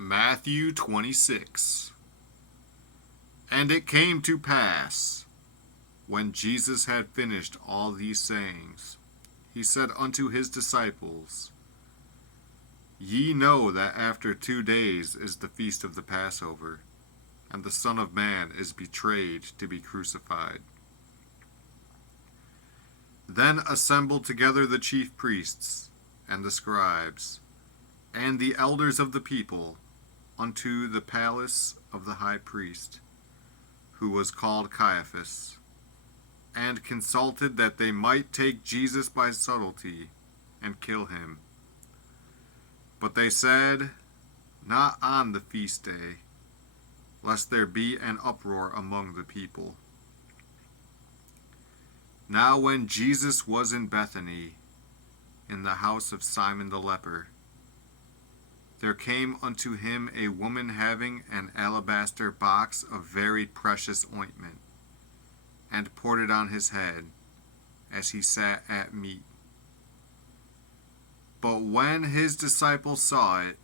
Matthew 26. And it came to pass, when Jesus had finished all these sayings, he said unto his disciples, Ye know that after 2 days is the feast of the Passover, and the Son of Man is betrayed to be crucified. Then assembled together the chief priests, and the scribes, and the elders of the people, unto the palace of the high priest, who was called Caiaphas, and consulted that they might take Jesus by subtlety, and kill him. But they said, Not on the feast day, lest there be an uproar among the people. Now when Jesus was in Bethany, in the house of Simon the leper, there came unto him a woman having an alabaster box of very precious ointment, and poured it on his head, as he sat at meat. But when his disciples saw it,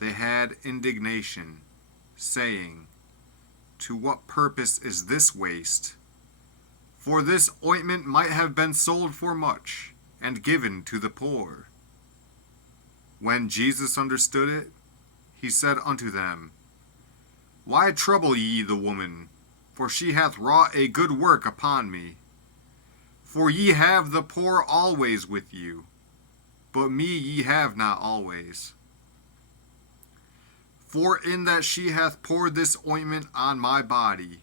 they had indignation, saying, To what purpose is this waste? For this ointment might have been sold for much, and given to the poor. When Jesus understood it, he said unto them, Why trouble ye the woman? For she hath wrought a good work upon me. For ye have the poor always with you, but me ye have not always. For in that she hath poured this ointment on my body,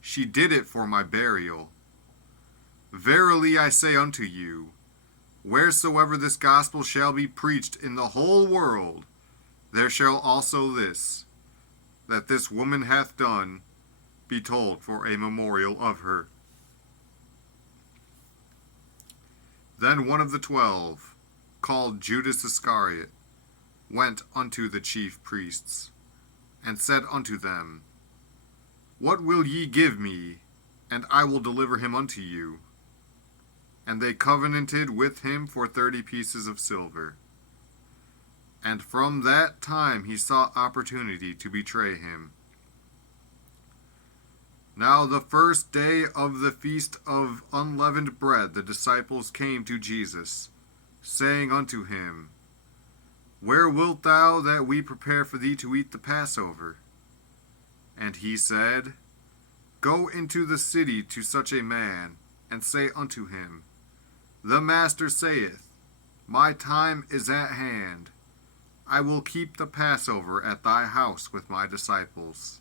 she did it for my burial. Verily I say unto you, wheresoever this gospel shall be preached in the whole world, there shall also this, that this woman hath done, be told for a memorial of her. Then one of the 12, called Judas Iscariot, went unto the chief priests, and said unto them, What will ye give me, and I will deliver him unto you? And they covenanted with him for 30 pieces of silver. And from that time he sought opportunity to betray him. Now the first day of the feast of unleavened bread the disciples came to Jesus, saying unto him, Where wilt thou that we prepare for thee to eat the Passover? And he said, Go into the city to such a man, and say unto him, The Master saith, My time is at hand. I will keep the Passover at thy house with my disciples.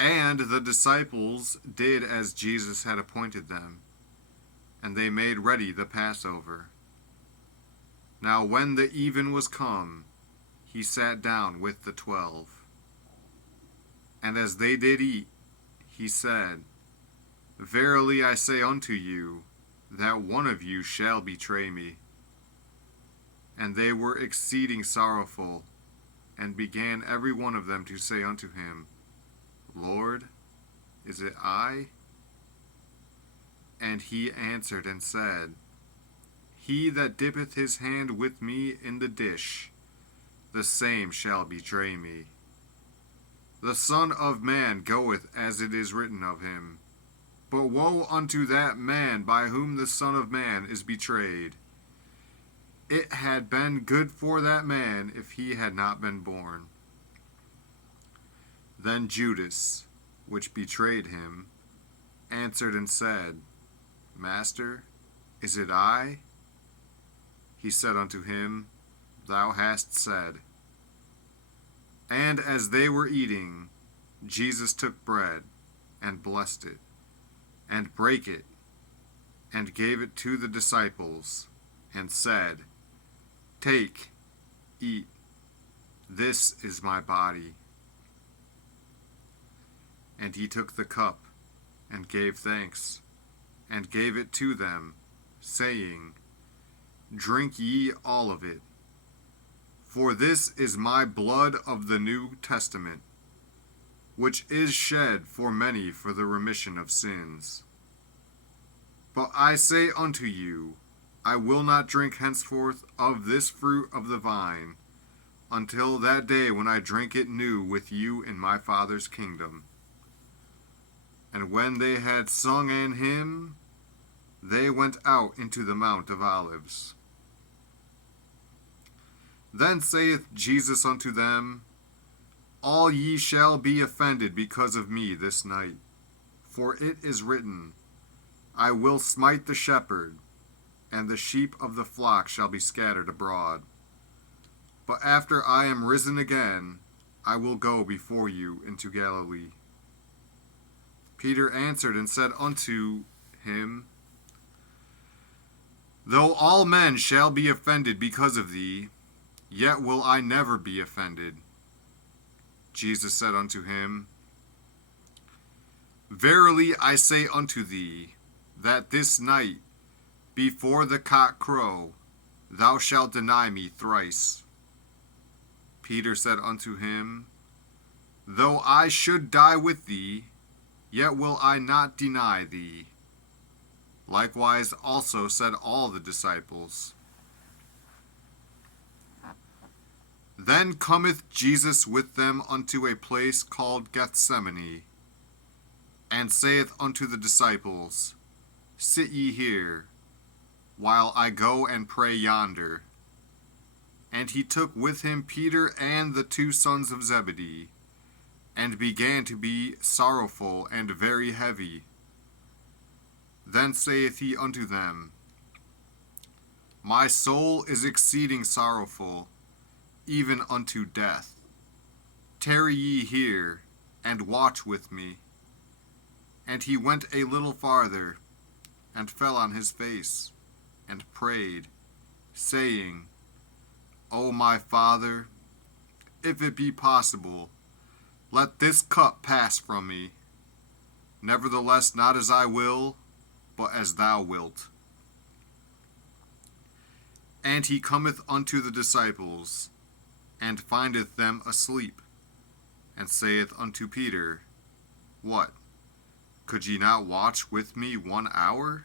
And the disciples did as Jesus had appointed them, and they made ready the Passover. Now when the even was come, he sat down with the 12. And as they did eat, he said, Verily I say unto you, that one of you shall betray me. And they were exceeding sorrowful, and began every one of them to say unto him, Lord, is it I? And he answered and said, He that dippeth his hand with me in the dish, the same shall betray me. The Son of Man goeth as it is written of him. But woe unto that man by whom the Son of Man is betrayed. It had been good for that man if he had not been born. Then Judas, which betrayed him, answered and said, Master, is it I? He said unto him, Thou hast said. And as they were eating, Jesus took bread, and blessed it, and brake it, and gave it to the disciples, and said, Take, eat, this is my body. And he took the cup, and gave thanks, and gave it to them, saying, Drink ye all of it, for this is my blood of the New Testament, which is shed for many for the remission of sins. But I say unto you, I will not drink henceforth of this fruit of the vine, until that day when I drink it new with you in my Father's kingdom. And when they had sung an hymn, they went out into the Mount of Olives. Then saith Jesus unto them, All ye shall be offended because of me this night. For it is written, I will smite the shepherd, and the sheep of the flock shall be scattered abroad. But after I am risen again, I will go before you into Galilee. Peter answered and said unto him, Though all men shall be offended because of thee, yet will I never be offended. Jesus said unto him, Verily I say unto thee, that this night, before the cock crow, thou shalt deny me thrice. Peter said unto him, Though I should die with thee, yet will I not deny thee. Likewise also said all the disciples. Then cometh Jesus with them unto a place called Gethsemane, and saith unto the disciples, Sit ye here, while I go and pray yonder. And he took with him Peter and the 2 sons of Zebedee, and began to be sorrowful and very heavy. Then saith he unto them, My soul is exceeding sorrowful, even unto death. Tarry ye here, and watch with me. And he went a little farther, and fell on his face, and prayed, saying, O my Father, if it be possible, let this cup pass from me. Nevertheless, not as I will, but as thou wilt. And he cometh unto the disciples, and findeth them asleep, and saith unto Peter, What? Could ye not watch with me 1 hour?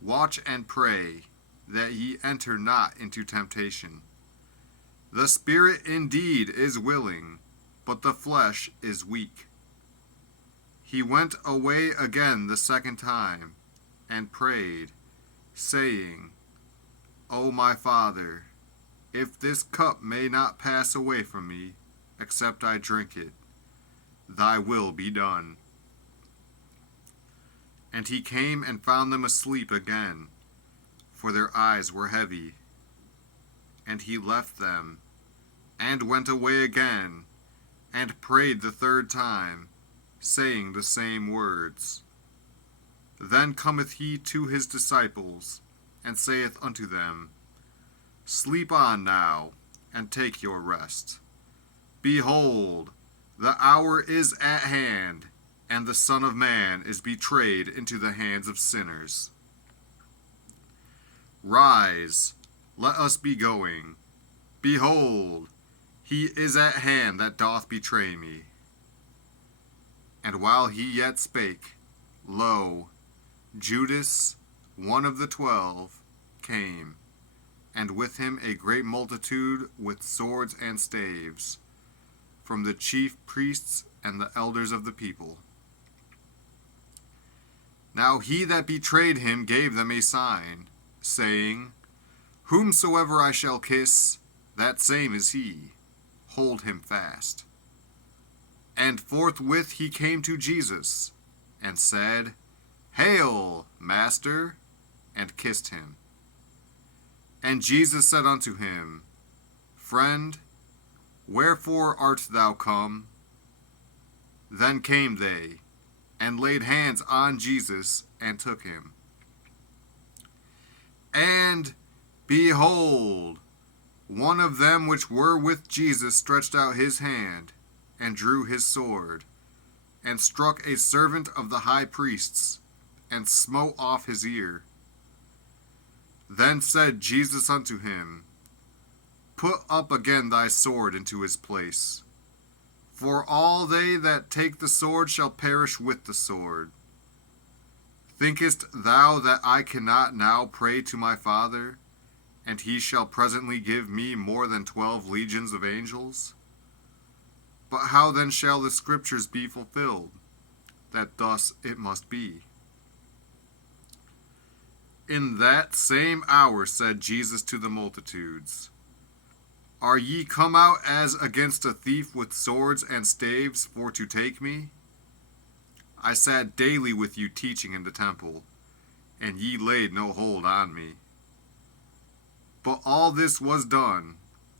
Watch and pray, that ye enter not into temptation. The spirit indeed is willing, but the flesh is weak. He went away again the 2nd time, and prayed, saying, O my Father, if this cup may not pass away from me, except I drink it, thy will be done. And he came and found them asleep again, for their eyes were heavy. And he left them, and went away again, and prayed the 3rd time, saying the same words. Then cometh he to his disciples, and saith unto them, Sleep on now, and take your rest. Behold, the hour is at hand, and the Son of Man is betrayed into the hands of sinners. Rise, let us be going. Behold, he is at hand that doth betray me. And while he yet spake, lo, Judas, one of the 12, came, and with him a great multitude with swords and staves, from the chief priests and the elders of the people. Now he that betrayed him gave them a sign, saying, Whomsoever I shall kiss, that same is he. Hold him fast. And forthwith he came to Jesus, and said, Hail, Master, and kissed him. And Jesus said unto him, Friend, wherefore art thou come? Then came they, and laid hands on Jesus, and took him. And, behold, one of them which were with Jesus stretched out his hand, and drew his sword, and struck a servant of the high priest's, and smote off his ear. Then said Jesus unto him, Put up again thy sword into his place. For all they that take the sword shall perish with the sword. Thinkest thou that I cannot now pray to my Father, and he shall presently give me more than 12 legions of angels? But how then shall the scriptures be fulfilled, that thus it must be? In that same hour said Jesus to the multitudes, Are ye come out as against a thief with swords and staves for to take me? I sat daily with you teaching in the temple, and ye laid no hold on me. But all this was done,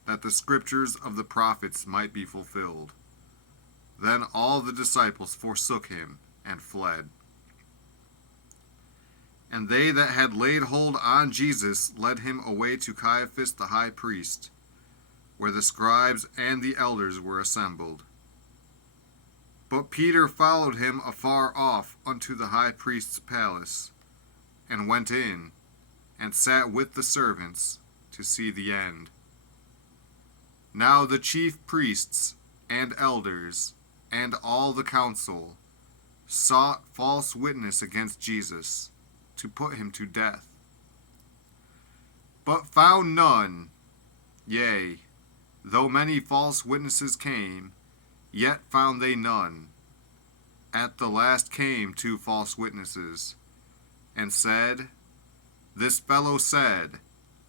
that the scriptures of the prophets might be fulfilled. Then all the disciples forsook him and fled. And they that had laid hold on Jesus led him away to Caiaphas the high priest, where the scribes and the elders were assembled. But Peter followed him afar off unto the high priest's palace, and went in, and sat with the servants, to see the end. Now the chief priests and elders and all the council sought false witness against Jesus, to put him to death, but found none. Yea, though many false witnesses came, yet found they none. At the last came 2 false witnesses, and said, This fellow said,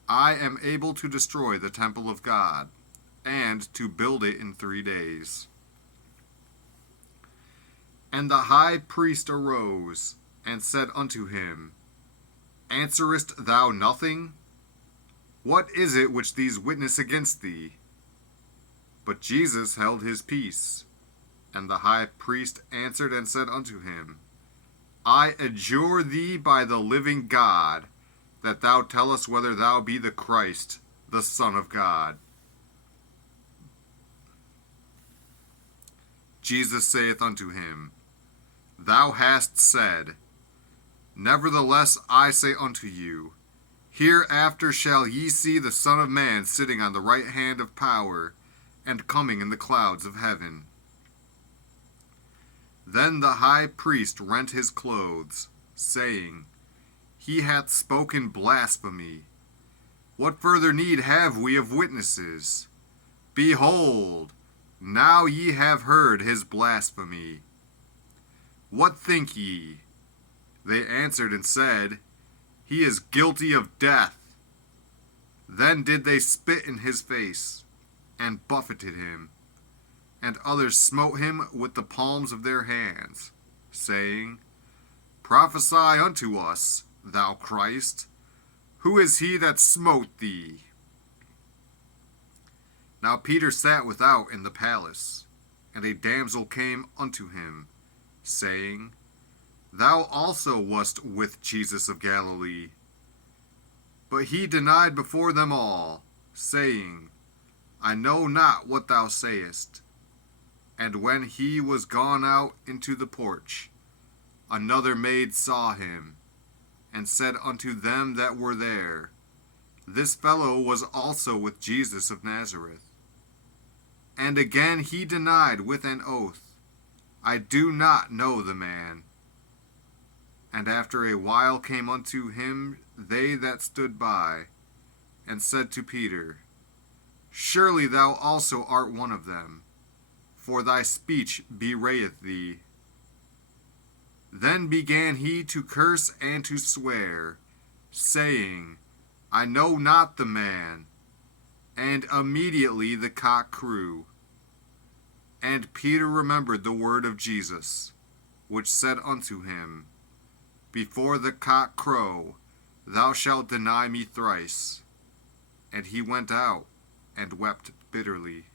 I am able to destroy the temple of God, and to build it in 3 days. And the high priest arose, and said unto him, Answerest thou nothing? What is it which these witness against thee? But Jesus held his peace. And the high priest answered and said unto him, I adjure thee by the living God, that thou tell us whether thou be the Christ, the Son of God. Jesus saith unto him, Thou hast said. Nevertheless I say unto you, Hereafter shall ye see the Son of Man sitting on the right hand of power, and coming in the clouds of heaven. Then the high priest rent his clothes, saying, He hath spoken blasphemy. What further need have we of witnesses? Behold, now ye have heard his blasphemy. What think ye? They answered and said, He is guilty of death. Then did they spit in his face, and buffeted him. And others smote him with the palms of their hands, saying, Prophesy unto us, thou Christ. Who is he that smote thee? Now Peter sat without in the palace, and a damsel came unto him, saying, Thou also wast with Jesus of Galilee. But he denied before them all, saying, I know not what thou sayest. And when he was gone out into the porch, another maid saw him, and said unto them that were there, This fellow was also with Jesus of Nazareth. And again he denied with an oath, I do not know the man. And after a while came unto him they that stood by, and said to Peter, Surely thou also art one of them, for thy speech bewrayeth thee. Then began he to curse and to swear, saying, I know not the man. And immediately the cock crew. And Peter remembered the word of Jesus, which said unto him, Before the cock crow, thou shalt deny me thrice. And he went out and wept bitterly.